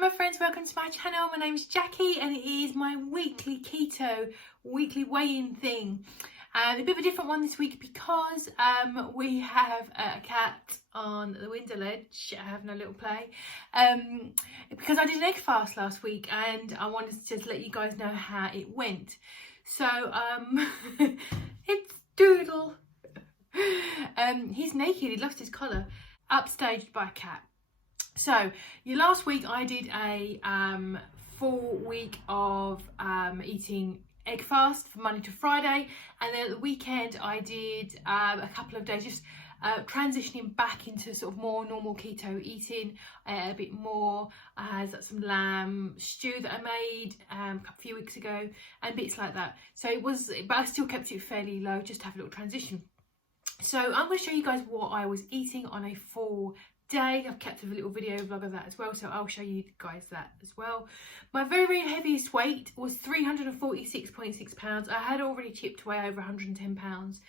Hello my friends, welcome to my channel. My name is Jackie and it is my weekly keto, weekly weigh-in thing. A bit of a different one this week because we have a cat on the window ledge having a little play. Because I did an egg fast last week and I wanted to just let you guys know how it went. So it's Doodle. He's naked, he lost his collar, upstaged by a cat. So last week I did a full week of eating egg fast from Monday to Friday, and then at the weekend I did a couple of days just transitioning back into sort of more normal keto eating, a bit more. I had some lamb stew that I made a few weeks ago and bits like that. So it was, but I still kept it fairly low just to have a little transition. So I'm going to show you guys what I was eating on a full day. I've kept a little video vlog of that as well, so I'll show you guys that as well. My very heaviest weight was 346.6 pounds. I had already chipped away over 110 pounds,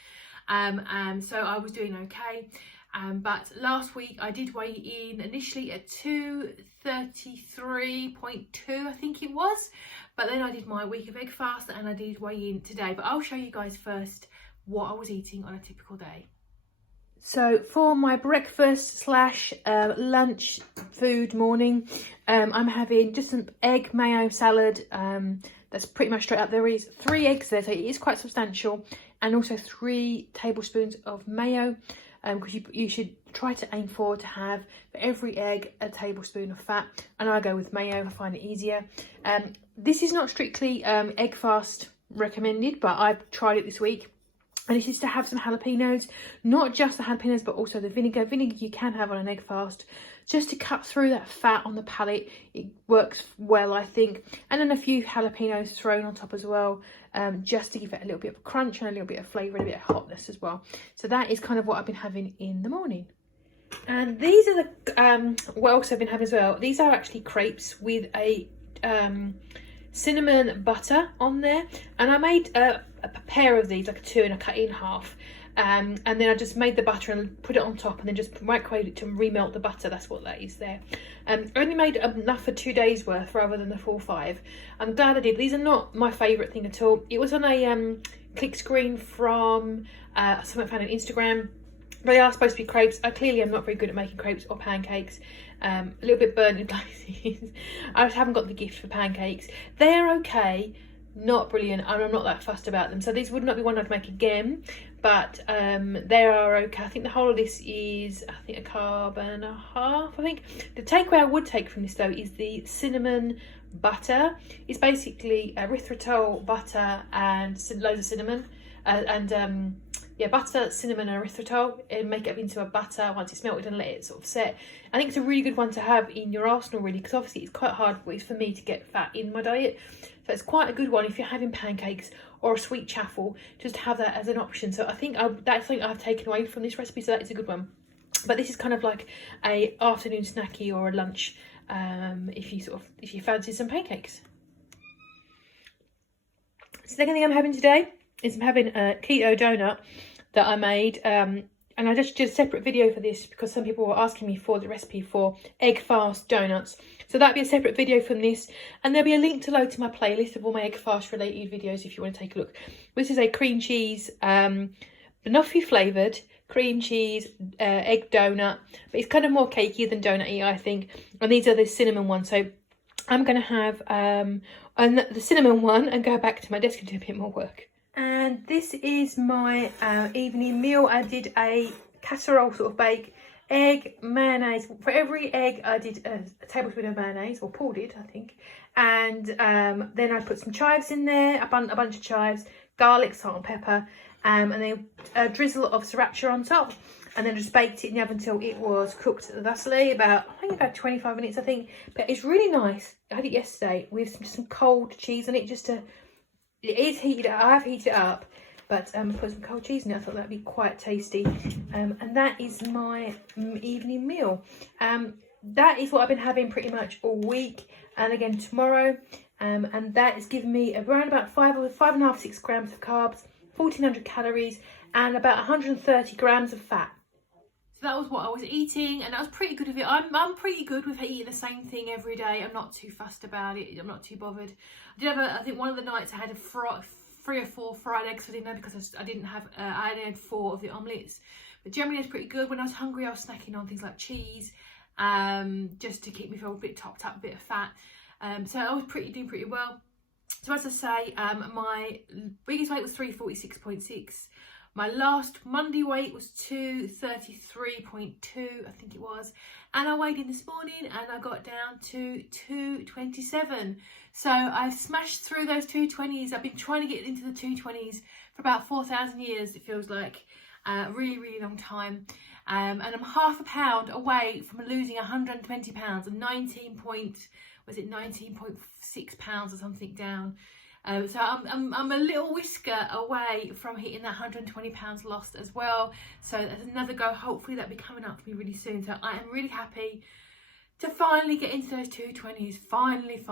so I was doing okay. But last week I did weigh in initially at 233.2, I think it was, but then I did my week of egg fast and I did weigh in today. But I'll show you guys first what I was eating on a typical day. So for my breakfast slash lunch food morning, I'm having just an egg mayo salad. That's pretty much straight up. There is 3 eggs there, so it is quite substantial, and also 3 tablespoons of mayo, because you should try to aim for have for every egg a tablespoon of fat, and I go with mayo. I find it easier. This is not strictly egg fast recommended, but I've tried it this week. And it is to have some jalapenos, not just the jalapenos, but also the vinegar. Vinegar you can have on an egg fast, just to cut through that fat on the palate. It works well, I think. And then a few jalapenos thrown on top as well, just to give it a little bit of a crunch and a little bit of flavour and a bit of hotness as well. So that is kind of what I've been having in the morning. And these are the, what else I've been having as well. These are actually crepes with a cinnamon butter on there, and I made a pair of these, like 2, and I cut it in half, and then I just made the butter and put it on top and then just microwaved it to remelt the butter. That's what that is there. I only made enough for 2 days worth rather than the full 5. I'm glad I did. These are not my favourite thing at all. It was on a click screen from something I found on Instagram. They are supposed to be crepes. I clearly am not very good at making crepes or pancakes. A little bit burnt in places. I just haven't got the gift for pancakes. They're okay, not brilliant, and I'm not that fussed about them. So these would not be one I'd make again, but they are okay. I think the whole of this is, I think, a carb and a half, I think. The takeaway I would take from this though is the cinnamon butter. It's basically erythritol, butter and loads of cinnamon, yeah, butter, cinnamon and erythritol, and make it up into a batter once it's melted and let it sort of set. I think it's a really good one to have in your arsenal, really, because obviously it's quite hard for me to get fat in my diet. So it's quite a good one if you're having pancakes or a sweet chaffle, just to have that as an option. So I think that's something I've taken away from this recipe, so that is a good one. But this is kind of like a afternoon snacky or a lunch, if you fancy some pancakes. Second thing I'm having today is I'm having a keto donut that I made, and I just did a separate video for this because some people were asking me for the recipe for egg fast donuts. So that'll be a separate video from this, and there'll be a link to load to my playlist of all my egg fast related videos if you want to take a look. This is a cream cheese, banoffee flavoured cream cheese egg donut, but it's kind of more cakey than donut-y, I think. And these are the cinnamon ones, so I'm going to have the cinnamon one and go back to my desk and do a bit more work. And this is my evening meal. I did a casserole sort of bake, egg, mayonnaise. For every egg I did a tablespoon of mayonnaise, or Paul did, I think. And then I put some chives in there, a bunch of chives, garlic, salt and pepper, and then a drizzle of sriracha on top. And then just baked it in the oven until it was cooked thusly, I think about 25 minutes, I think. But it's really nice. I had it yesterday with some cold cheese on it, just to... It is heated up. I have heated it up, but I put some cold cheese in it. I thought that'd be quite tasty. And that is my evening meal. That is what I've been having pretty much all week, and again tomorrow. And that is giving me around about 5.5, 6 grams of carbs, 1,400 calories, and about 130 grams of fat. So that was what I was eating, and that was pretty good with it. I'm pretty good with eating the same thing every day. I'm not too fussed about it. I'm not too bothered. I did have I think one of the nights I had 3 or 4 fried eggs for dinner because I didn't have, I only had 4 of the omelettes. But generally it's pretty good. When I was hungry, I was snacking on things like cheese, just to keep me feel a bit topped up, a bit of fat. So I was doing pretty well. So as I say, my biggest weight was 346.6. My last Monday weight was 233.2, I think it was. And I weighed in this morning and I got down to 227. So I've smashed through those 220s. I've been trying to get into the 220s for about 4,000 years, it feels like. Really, really long time. And I'm half a pound away from losing 120 pounds and 19.6 pounds or something down. So I'm a little whisker away from hitting that 120 pounds lost as well. So there's another go. Hopefully that'll be coming up for me really soon. So I am really happy to finally get into those 220s. Finally.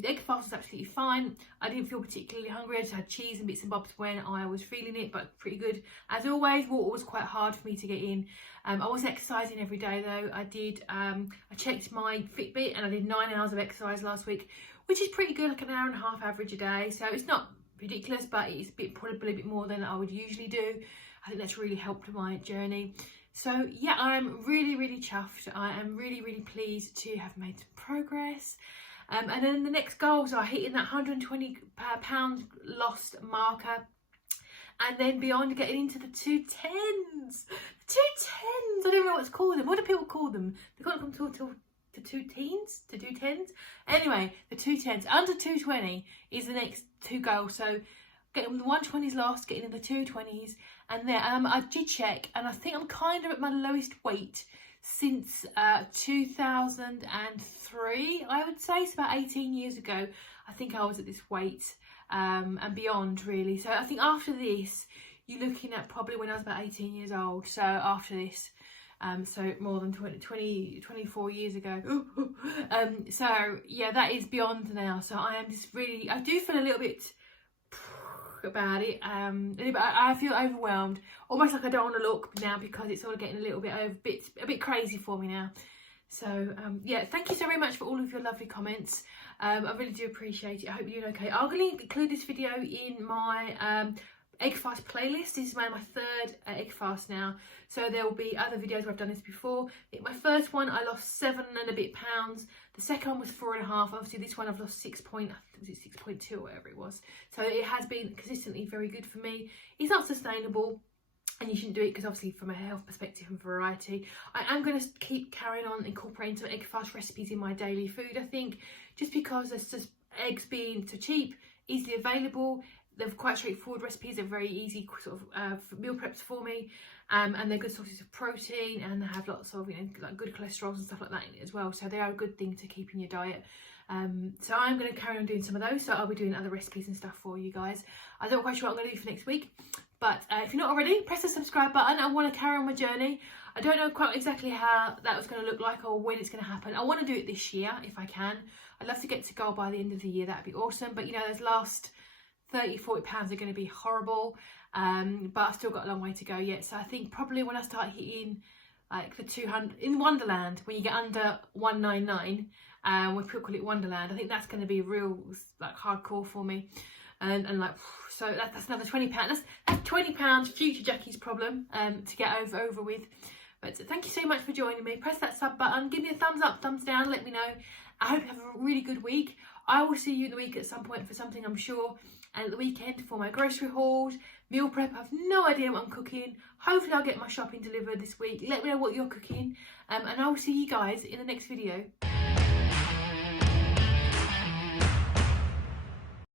The egg fast was absolutely fine. I didn't feel particularly hungry. I just had cheese and bits and bobs when I was feeling it, but pretty good. As always, water was quite hard for me to get in. I was exercising every day though. I checked my Fitbit and I did 9 hours of exercise last week, which is pretty good, like an hour and a half average a day. So it's not ridiculous, but it's probably a bit more than I would usually do. I think that's really helped my journey. So yeah, I'm really, really chuffed. I am really, really pleased to have made some progress. And then the next goals are hitting that 120 pound lost marker. And then beyond, getting into the 210s. The 210s, I don't know what to call them. What do people call them? They can't come to 2 teens, to 210s. Anyway, the 210s. Under 220 is the next 2 goals. So getting the 120s lost, getting in the 220s. And then I did check, and I think I'm kind of at my lowest weight since 2003, I would say. It's about 18 years ago. I think I was at this weight and beyond, really. So I think after this, you're looking at probably when I was about 18 years old. So after this, so more than 24 years ago. So yeah, that is beyond now. So I am just really, I do feel a little bit about it. I feel overwhelmed, almost like I don't want to look now because it's all getting a little bit a bit crazy for me now. So yeah, thank you so very much for all of your lovely comments. I really do appreciate it. I hope you're doing okay. I'm going to include this video in my egg fast playlist. This is my 3rd egg fast now, so there will be other videos where I've done this before. My first one I lost 7 and a bit pounds. The second one was 4.5. Obviously this one I've lost 6.2 or whatever it was. So it has been consistently very good for me. It's not sustainable, and you shouldn't do it because obviously from a health perspective and variety. I am going to keep carrying on incorporating some egg fast recipes in my daily food, I think, just because there's just eggs being so cheap, easily available. They're quite straightforward recipes. They're very easy sort of meal preps for me, and they're good sources of protein, and they have lots of, you know, like good cholesterols and stuff like that in it as well. So they are a good thing to keep in your diet. So I'm going to carry on doing some of those. So I'll be doing other recipes and stuff for you guys. I'm not quite sure what I'm going to do for next week, but if you're not already, press the subscribe button. I want to carry on my journey. I don't know quite exactly how that was going to look like or when it's going to happen. I want to do it this year if I can. I'd love to get to goal by the end of the year. That'd be awesome. But you know, those last 30-40 pounds are going to be horrible, but I've still got a long way to go yet. So I think probably when I start hitting like the 200 in Wonderland, when you get under 199, we call it Wonderland, I think that's going to be real like hardcore for me. And like, so that's another 20 pounds. That's 20 pounds future Jackie's problem to get over with. But thank you so much for joining me. Press that sub button, give me a thumbs up, thumbs down, let me know. I hope you have a really good week. I will see you in the week at some point for something, I'm sure. And at the weekend for my grocery hauls, meal prep. I have no idea what I'm cooking. Hopefully I'll get my shopping delivered this week. Let me know what you're cooking. And I will see you guys in the next video.